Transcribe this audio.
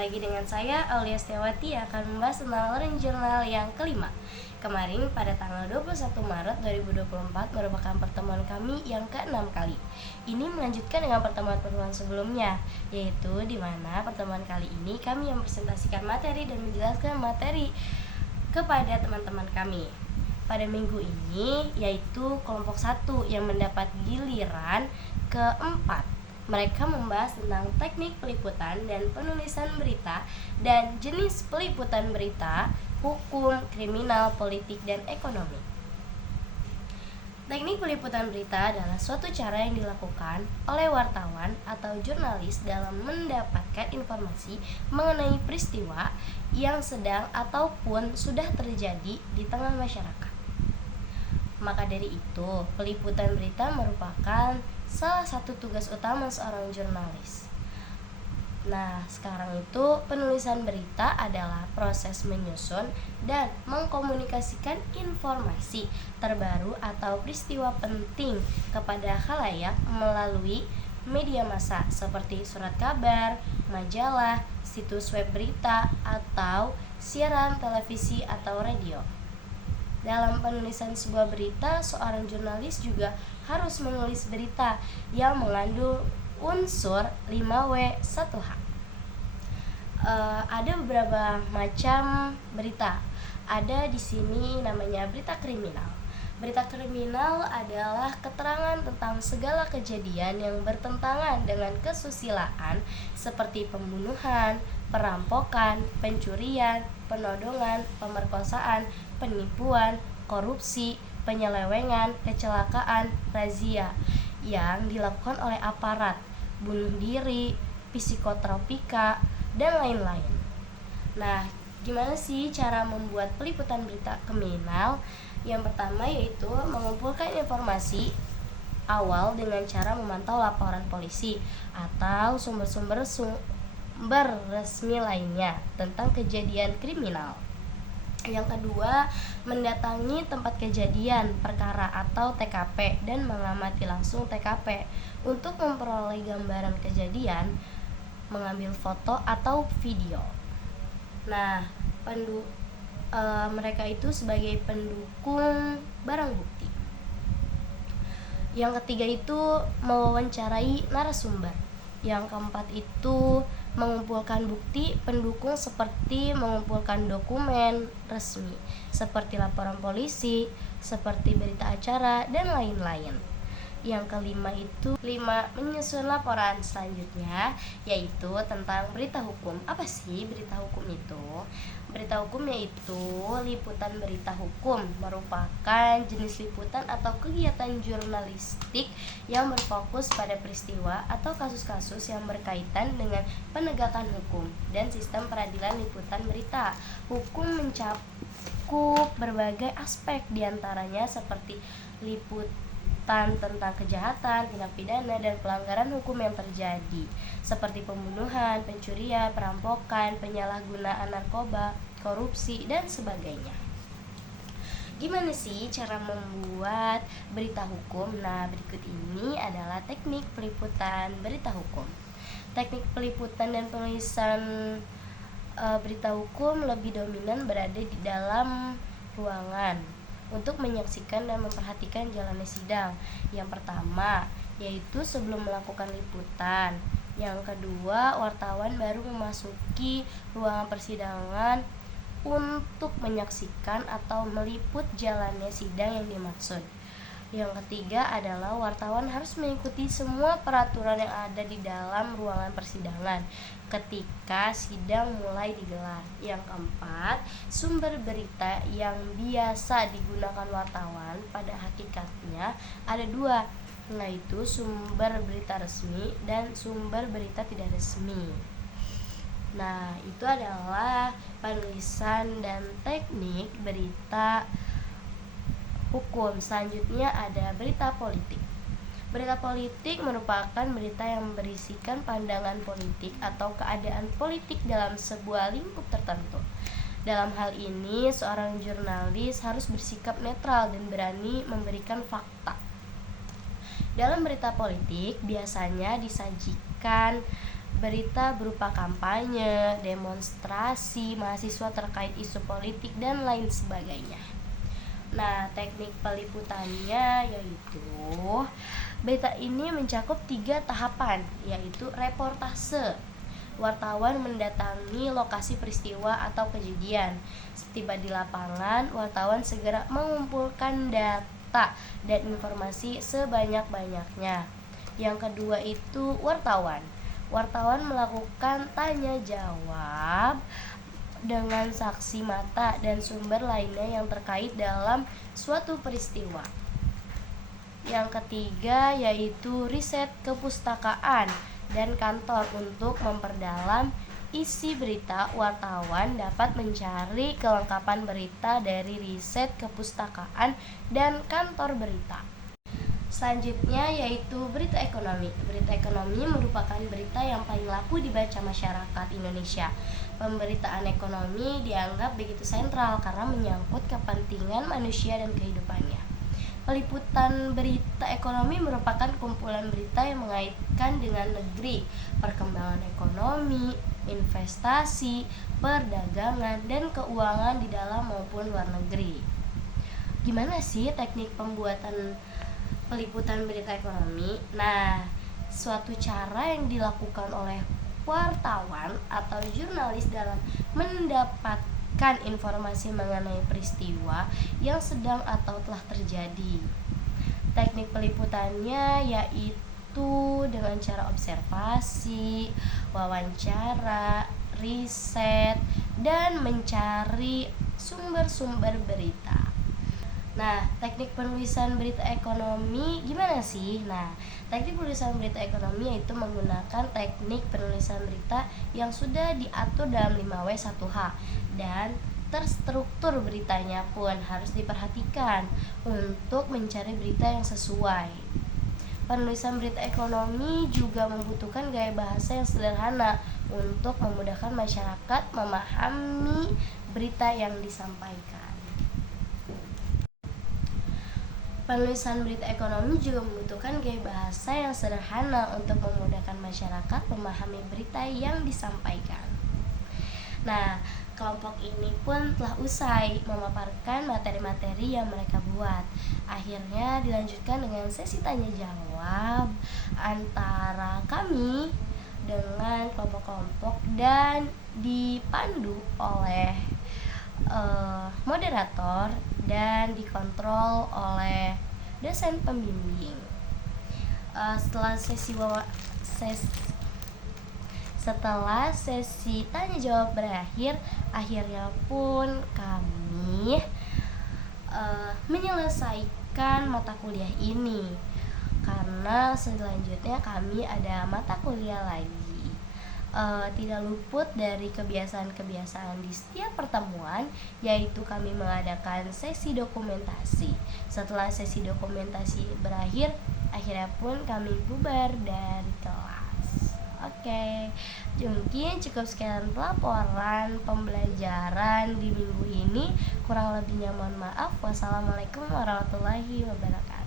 lagi dengan saya Aulia Setiawati yang akan membahas tentang Learning Journal yang kelima. Kemarin pada tanggal 21 Maret 2024 merupakan pertemuan kami yang ke-6 kali. Ini melanjutkan dengan pertemuan-pertemuan sebelumnya, yaitu di mana pertemuan kali ini kami yang presentasikan materi dan menjelaskan materi kepada teman-teman kami. Pada minggu ini yaitu kelompok 1 yang mendapat giliran keempat. Mereka membahas tentang teknik peliputan dan penulisan berita dan jenis peliputan berita, hukum, kriminal, politik, dan ekonomi. Teknik peliputan berita adalah suatu cara yang dilakukan oleh wartawan atau jurnalis dalam mendapatkan informasi mengenai peristiwa yang sedang ataupun sudah terjadi di tengah masyarakat. Maka dari itu, peliputan berita merupakan salah satu tugas utama seorang jurnalis. Nah, sekarang itu penulisan berita adalah proses menyusun dan mengkomunikasikan informasi terbaru atau peristiwa penting kepada khalayak melalui media massa seperti surat kabar, majalah, situs web berita, atau siaran televisi atau radio. Dalam penulisan sebuah berita, seorang jurnalis juga harus menulis berita yang mengandung unsur 5W1H. Ada beberapa macam berita. Ada di sini namanya berita kriminal. Berita kriminal adalah keterangan tentang segala kejadian yang bertentangan dengan kesusilaan seperti pembunuhan, perampokan, pencurian, penodongan, pemerkosaan, penipuan, korupsi, penyelewengan, kecelakaan, razia yang dilakukan oleh aparat, bunuh diri, psikotropika, dan lain-lain. Nah, gimana sih cara membuat peliputan berita kriminal? Yang pertama yaitu mengumpulkan informasi awal dengan cara memantau laporan polisi atau sumber resmi lainnya tentang kejadian kriminal. Yang kedua, mendatangi tempat kejadian perkara atau TKP dan mengamati langsung TKP untuk memperoleh gambaran kejadian, mengambil foto atau video. Nah, mereka itu sebagai pendukung barang bukti. Yang ketiga itu mewawancarai narasumber. Yang keempat itu mengumpulkan bukti pendukung seperti mengumpulkan dokumen resmi seperti laporan polisi, seperti berita acara, dan lain-lain. Yang kelima itu menyusun laporan selanjutnya, yaitu tentang berita hukum. Apa sih berita hukum itu? Berita hukum yaitu liputan berita hukum, merupakan jenis liputan atau kegiatan jurnalistik yang berfokus pada peristiwa atau kasus-kasus yang berkaitan dengan penegakan hukum dan sistem peradilan. Liputan berita hukum mencakup berbagai aspek, diantaranya seperti liputan tentang kejahatan, tindak pidana, dan pelanggaran hukum yang terjadi seperti pembunuhan, pencurian, perampokan, penyalahgunaan narkoba, korupsi, dan sebagainya. Gimana sih cara membuat berita hukum? Nah, berikut ini adalah teknik peliputan berita hukum. Teknik peliputan dan penulisan berita hukum lebih dominan berada di dalam ruangan untuk menyaksikan dan memperhatikan jalannya sidang. Yang pertama yaitu sebelum melakukan liputan. Yang kedua, wartawan baru memasuki ruangan persidangan untuk menyaksikan atau meliput jalannya sidang yang dimaksud. Yang ketiga adalah wartawan harus mengikuti semua peraturan yang ada di dalam ruangan persidangan ketika sidang mulai digelar. Yang keempat, sumber berita yang biasa digunakan wartawan pada hakikatnya ada dua, yaitu sumber berita resmi dan sumber berita tidak resmi. Nah, itu adalah penulisan dan teknik berita hukum. Selanjutnya ada berita politik. Berita politik merupakan berita yang berisikan pandangan politik atau keadaan politik dalam sebuah lingkup tertentu. Dalam hal ini, seorang jurnalis harus bersikap netral dan berani memberikan fakta. Dalam berita politik biasanya disajikan berita berupa kampanye, demonstrasi mahasiswa terkait isu politik dan lain sebagainya. Nah, teknik peliputannya yaitu berita ini mencakup 3 tahapan, yaitu reportase. Wartawan mendatangi lokasi peristiwa atau kejadian. Setiba di lapangan, wartawan segera mengumpulkan data dan informasi sebanyak-banyaknya. Yang kedua itu wartawan. Wartawan melakukan tanya jawab dengan saksi mata dan sumber lainnya yang terkait dalam suatu peristiwa. Yang ketiga yaitu riset kepustakaan dan kantor. Untuk memperdalam isi berita, wartawan dapat mencari kelengkapan berita dari riset kepustakaan dan kantor berita. Selanjutnya yaitu berita ekonomi. Berita ekonomi merupakan berita yang paling laku dibaca masyarakat Indonesia. Pemberitaan ekonomi dianggap begitu sentral karena menyangkut kepentingan manusia dan kehidupannya. Peliputan berita ekonomi merupakan kumpulan berita yang mengaitkan dengan negeri, perkembangan ekonomi, investasi, perdagangan, dan keuangan di dalam maupun luar negeri. Gimana sih teknik pembuatan peliputan berita ekonomi? Nah, suatu cara yang dilakukan oleh wartawan atau jurnalis dalam mendapatkan informasi mengenai peristiwa yang sedang atau telah terjadi. Teknik peliputannya yaitu dengan cara observasi, wawancara, riset, dan mencari sumber-sumber berita. Nah, teknik penulisan berita ekonomi gimana sih? Nah, teknik penulisan berita ekonomi yaitu menggunakan teknik penulisan berita yang sudah diatur dalam 5W1H, dan terstruktur beritanya pun harus diperhatikan untuk mencari berita yang sesuai. Penulisan berita ekonomi juga membutuhkan gaya bahasa yang sederhana untuk memudahkan masyarakat memahami berita yang disampaikan. Penulisan berita ekonomi juga membutuhkan gaya bahasa yang sederhana untuk memudahkan masyarakat memahami berita yang disampaikan. Nah, kelompok ini pun telah usai memaparkan materi-materi yang mereka buat. Akhirnya dilanjutkan dengan sesi tanya jawab antara kami dengan kelompok-kelompok dan dipandu oleh moderator dan dikontrol oleh dosen pembimbing. Setelah sesi tanya jawab berakhir, akhirnya pun kami menyelesaikan mata kuliah ini, karena selanjutnya kami ada mata kuliah lagi. Tidak luput dari kebiasaan-kebiasaan di setiap pertemuan, yaitu kami mengadakan sesi dokumentasi. Setelah sesi dokumentasi berakhir, akhirnya pun kami bubar dari kelas. Oke, mungkin cukup sekian pelaporan pembelajaran di minggu ini. Kurang lebihnya mohon maaf. Wassalamualaikum warahmatullahi wabarakatuh.